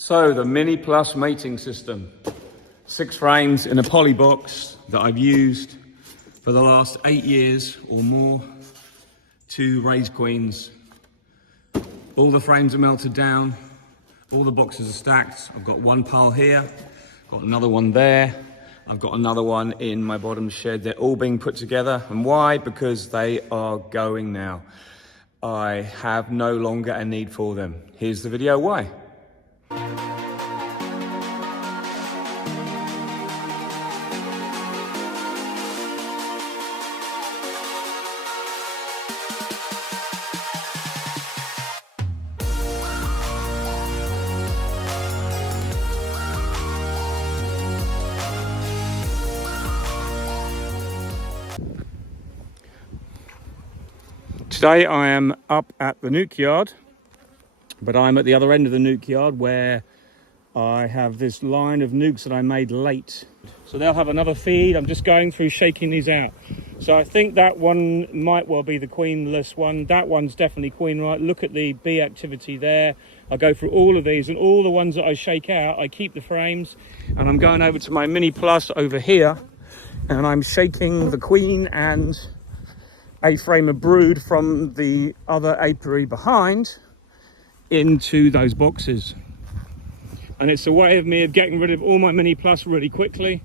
So the Mini Plus mating system, 6 frames in a poly box that I've used for the last 8 years or more to raise queens. All the frames are melted down, all the boxes are stacked. I've got one pile here, got another one there, I've got another one in my bottom shed. They're all being put together. And why? Because they are going now. I have no longer a need for them. Here's the video why. Today I am up at the nuke yard, but I'm at the other end of the nuke yard where I have this line of nukes that I made late. So they'll have another feed. I'm just going through shaking these out. So I think that one might well be the queenless one. That one's definitely queen, right? Look at the bee activity there. I go through all of these, and all the ones that I shake out, I keep the frames. And I'm going over to my Mini Plus over here, and I'm shaking the queen and a frame of brood from the other apiary behind into those boxes. And it's a way of me of getting rid of all my Mini Plus really quickly.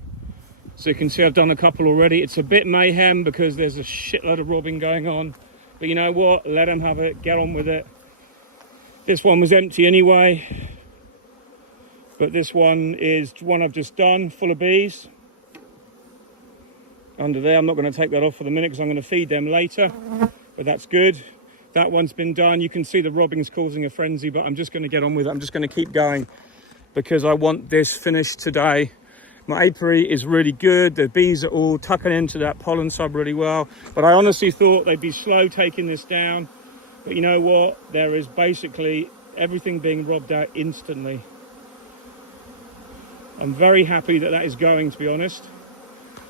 So you can see I've done a couple already. It's a bit mayhem because there's a shitload of robbing going on, but you know what, let them have it, get on with it. This one was empty anyway, but this one is one I've just done, full of bees. Under there, I'm not going to take that off for the minute because I'm going to feed them later, but that's good. That one's been done. You can see the robbing's causing a frenzy, but I'm just going to get on with it. I'm just going to keep going because I want this finished today. My apiary is really good. The bees are all tucking into that pollen sub really well, but I honestly thought they'd be slow taking this down. But you know what? There is basically everything being robbed out instantly. I'm very happy that that is going, to be honest.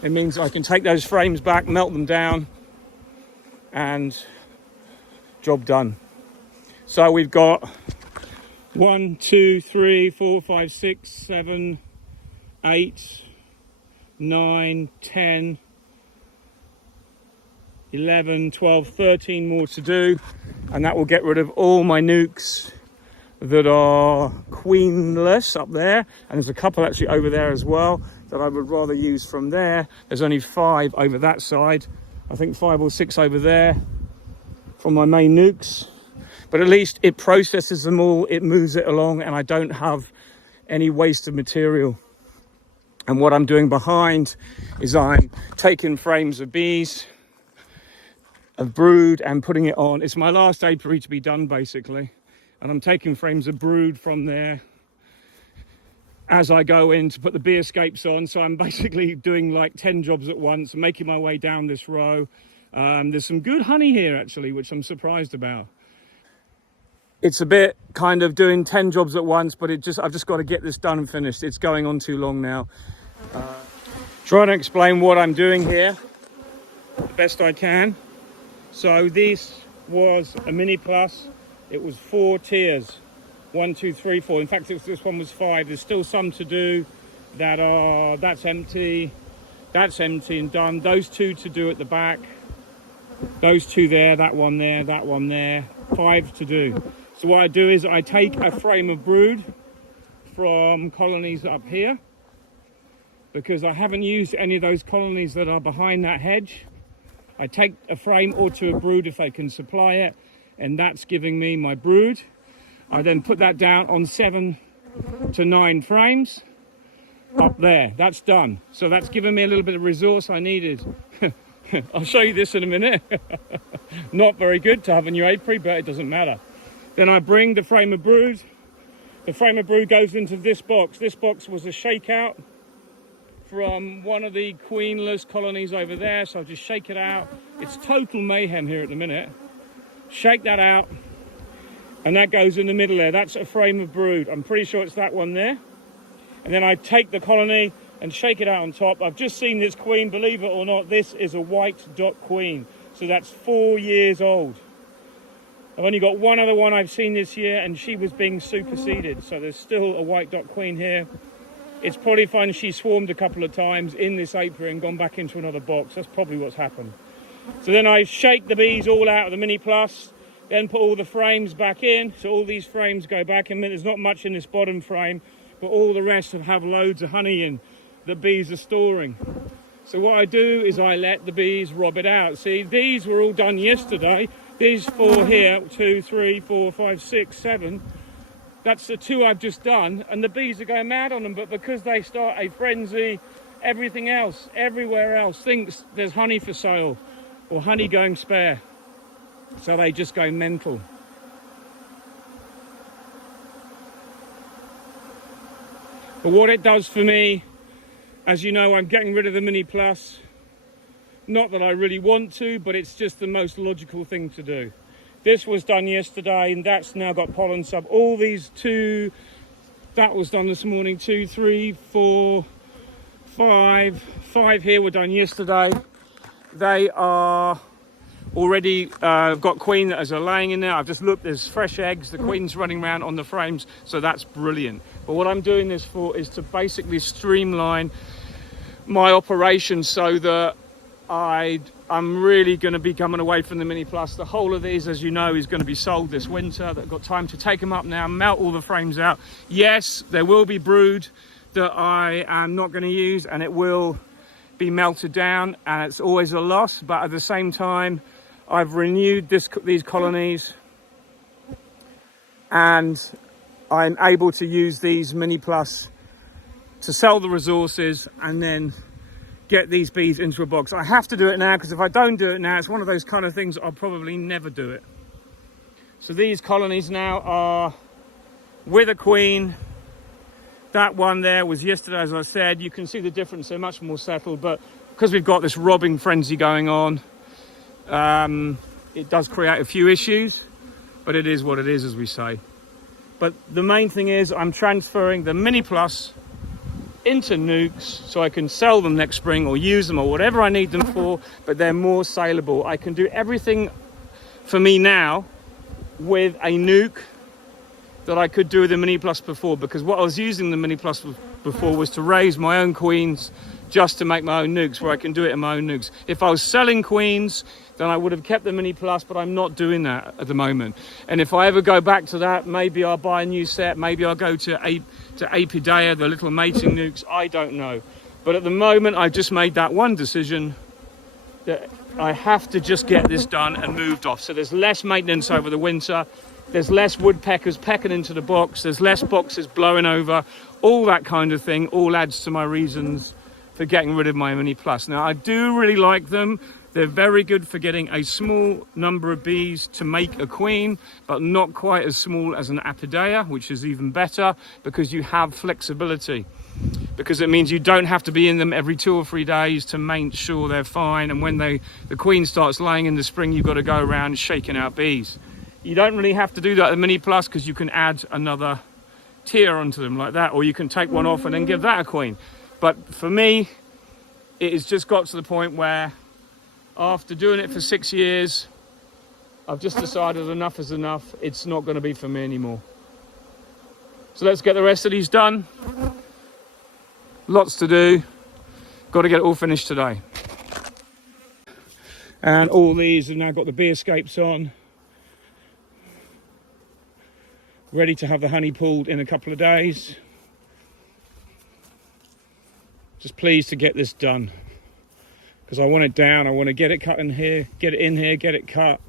It means I can take those frames back, melt them down, and job done. So we've got 1, 2, 3, 4, 5, 6, 7, 8, 9, 10, 11, 12, 13 more to do, and that will get rid of all my nukes that are queenless up there, and there's a couple actually over there as well that I would rather use from there. There's only 5 over that side, I think 5 or 6 over there from my main nukes, but at least it processes them all, it moves it along, and I don't have any waste of material. And what I'm doing behind is I'm taking frames of bees, of brood, and putting it on. It's my last apiary to be done basically, and I'm taking frames of brood from there as I go in to put the bee escapes on. So I'm basically doing like 10 jobs at once, making my way down this row. There's some good honey here actually, which I'm surprised about. It's a bit kind of doing 10 jobs at once, but I've just got to get this done and finished. It's going on too long now. Trying to explain what I'm doing here the best I can. So this was a Mini Plus. It was 4 tiers. 1, 2, 3, 4. In fact, this one was 5. There's still some to do that's empty and done. Those 2 to do at the back. Those 2 there, that one there, that one there. 5 to do. So what I do is I take a frame of brood from colonies up here, because I haven't used any of those colonies that are behind that hedge. I take a frame or 2 of brood if they can supply it, and that's giving me my brood. I then put that down on 7 to 9 frames up there. That's done. So that's given me a little bit of resource I needed. I'll show you this in a minute. Not very good to have a new apiary, but it doesn't matter. Then I bring the frame of brood. The frame of brood goes into this box. This box was a shakeout from one of the queenless colonies over there. So I'll just shake it out. It's total mayhem here at the minute. Shake that out. And that goes in the middle there. That's a frame of brood. I'm pretty sure it's that one there. And then I take the colony and shake it out on top. I've just seen this queen, believe it or not, this is a white dot queen. So that's 4 years old. I've only got one other one I've seen this year, and she was being superseded. So there's still a white dot queen here. It's probably fine she swarmed a couple of times in this apiary and gone back into another box. That's probably what's happened. So then I shake the bees all out of the Mini Plus, then put all the frames back in. So all these frames go back in. There's not much in this bottom frame, but all the rest have loads of honey in that bees are storing. So what I do is I let the bees rob it out. See, these were all done yesterday. These 4 here, 2, 3, 4, 5, 6, 7. That's the 2 I've just done, and the bees are going mad on them. But because they start a frenzy, everything else, everywhere else, thinks there's honey for sale or honey going spare. So they just go mental. But what it does for me, as you know, I'm getting rid of the Mini Plus. Not that I really want to, but it's just the most logical thing to do. This was done yesterday, and that's now got pollen sub. All these 2, that was done this morning. 2, 3, 4, 5. 5 here were done yesterday. They are already got queen that is laying in there. I've just looked, there's fresh eggs. The queen's running around on the frames, so that's brilliant. But what I'm doing this for is to basically streamline my operation so that I'm really going to be coming away from the Mini Plus. The whole of these, as you know, is going to be sold this winter. I've got time to take them up now, melt all the frames out. Yes, there will be brood that I am not going to use, and it will be melted down, and it's always a loss. But at the same time, I've renewed these colonies, and I'm able to use these Mini Plus to sell the resources and then get these bees into a box. I have to do it now, because if I don't do it now, it's one of those kind of things I'll probably never do it. So these colonies now are with a queen. That one there was yesterday, as I said. You can see the difference, they're much more settled, but because we've got this robbing frenzy going on, it does create a few issues, but it is what it is, as we say. But the main thing is I'm transferring the Mini Plus into nukes so I can sell them next spring or use them or whatever I need them for, but they're more saleable. I can do everything for me now with a nuke that I could do with the Mini Plus before, because what I was using the Mini Plus before was to raise my own queens just to make my own nukes, where I can do it in my own nukes. If I was selling queens, then I would have kept the Mini Plus, but I'm not doing that at the moment. And if I ever go back to that, maybe I'll buy a new set, maybe I'll go to Apidea, the little mating nukes, I don't know. But at the moment, I've just made that one decision that I have to just get this done and moved off. So there's less maintenance over the winter, there's less woodpeckers pecking into the box, there's less boxes blowing over, all that kind of thing, all adds to my reasons for getting rid of my Mini Plus. Now, I do really like them. They're very good for getting a small number of bees to make a queen, but not quite as small as an Apidea, which is even better because you have flexibility. Because it means you don't have to be in them every 2 or 3 days to make sure they're fine. And when the queen starts laying in the spring, you've got to go around shaking out bees. You don't really have to do that at the Mini Plus, because you can add another tier onto them like that, or you can take one off and then give that a queen. But for me, it has just got to the point where after doing it for 6 years, I've just decided enough is enough. It's not going to be for me anymore. So let's get the rest of these done. Lots to do. Got to get it all finished today. And all these have now got the bee escapes on, ready to have the honey pulled in a couple of days. Just pleased to get this done, because I want it down. I want to get it cut in here, get it in here, get it cut.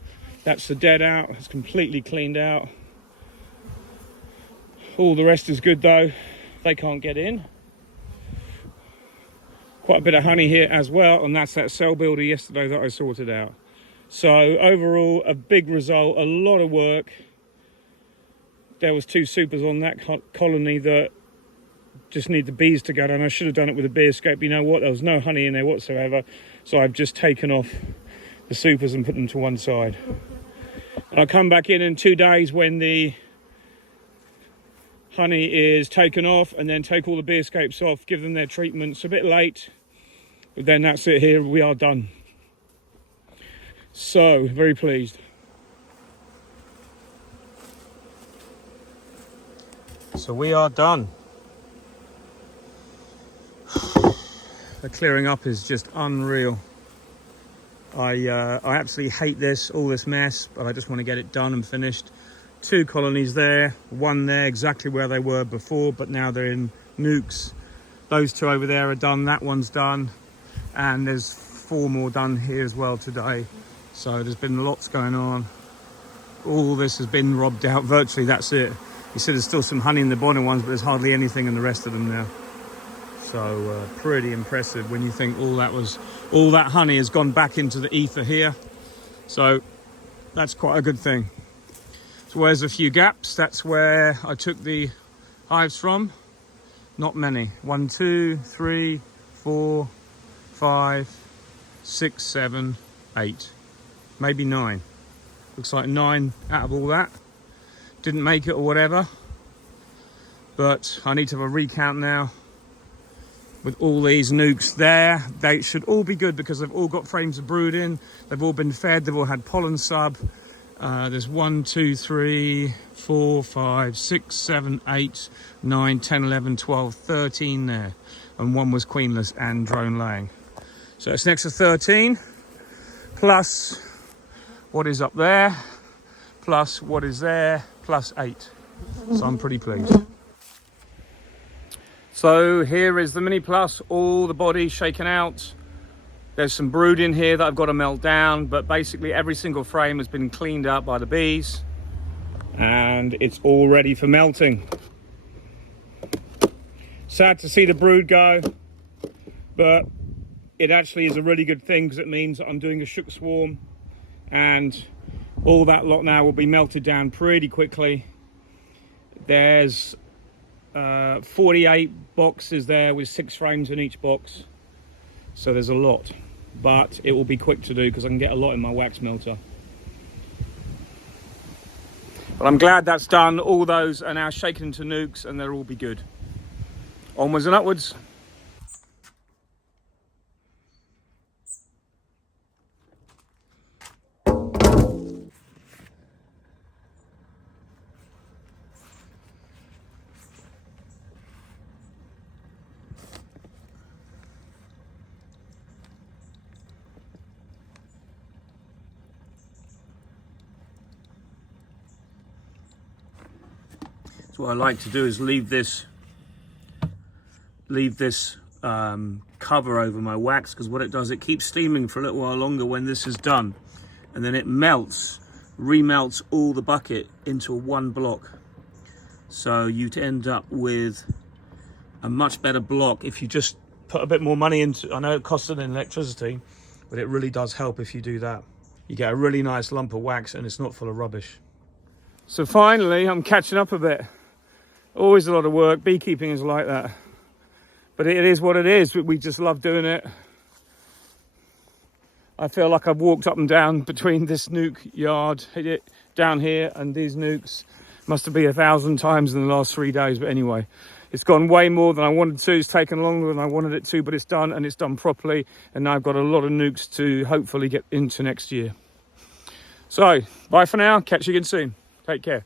That's the dead out. It's completely cleaned out. All the rest is good though. They can't get in. Quite a bit of honey here as well, and that's that cell builder yesterday that I sorted out. So overall, a big result, a lot of work. There was 2 supers on that colony that just need the bees to go down. I should have done it with a bee escape. You know what? There was no honey in there whatsoever. So I've just taken off the supers and put them to one side. And I'll come back in 2 days when the honey is taken off, and then take all the bee escapes off, give them their treatments. A bit late, but then that's it. Here we are done. So very pleased. So we are done. The clearing up is just unreal. I absolutely hate this, all this mess, but I just want to get it done and finished. 2 colonies there, 1 there, exactly where they were before, but now they're in nukes. Those 2 over there are done, that one's done, and there's 4 more done here as well today. So there's been lots going on. All this has been robbed out, virtually that's it. You see there's still some honey in the bottom ones, but there's hardly anything in the rest of them now. So pretty impressive when you think all that honey has gone back into the ether here. So that's quite a good thing. So where's a few gaps? That's where I took the hives from. Not many. 1, 2, 3, 4, 5, 6, 7, 8, maybe 9. Looks like 9 out of all that. Didn't make it or whatever. But I need to have a recount now. With all these nukes there, they should all be good because they've all got frames of brood in. They've all been fed. They've all had pollen sub. There's 1, 2, 3, 4, 5, 6, 7, 8, 9, 10, 11, 12, 13 there. And 1 was queenless and drone laying. So it's next to 13, plus what is up there, plus what is there, plus 8. So I'm pretty pleased. So here is the mini plus, all the body shaken out. There's some brood in here that I've got to melt down, but basically every single frame has been cleaned up by the bees and it's all ready for melting. Sad to see the brood go, but it actually is a really good thing because it means that I'm doing a shook swarm and all that lot now will be melted down pretty quickly. There's 48 boxes there with 6 frames in each box, so there's a lot, but it will be quick to do because I can get a lot in my wax melter. But I'm glad that's done. All those are now shaken into nukes and they'll all be good. Onwards and upwards. So what I like to do is leave this cover over my wax, because what it does, it keeps steaming for a little while longer when this is done, and then it remelts all the bucket into one block. So you'd end up with a much better block if you just put a bit more money into. I know it costs an electricity, but it really does help if you do that. You get a really nice lump of wax and it's not full of rubbish. So finally, I'm catching up a bit. Always a lot of work. Beekeeping is like that. But it is what it is. We just love doing it. I feel like I've walked up and down between this nuke yard down here and these nukes. Must have been 1,000 times in the last 3 days. But anyway, it's gone way more than I wanted to. It's taken longer than I wanted it to, but it's done, and it's done properly. And now I've got a lot of nukes to hopefully get into next year. So, bye for now. Catch you again soon. Take care.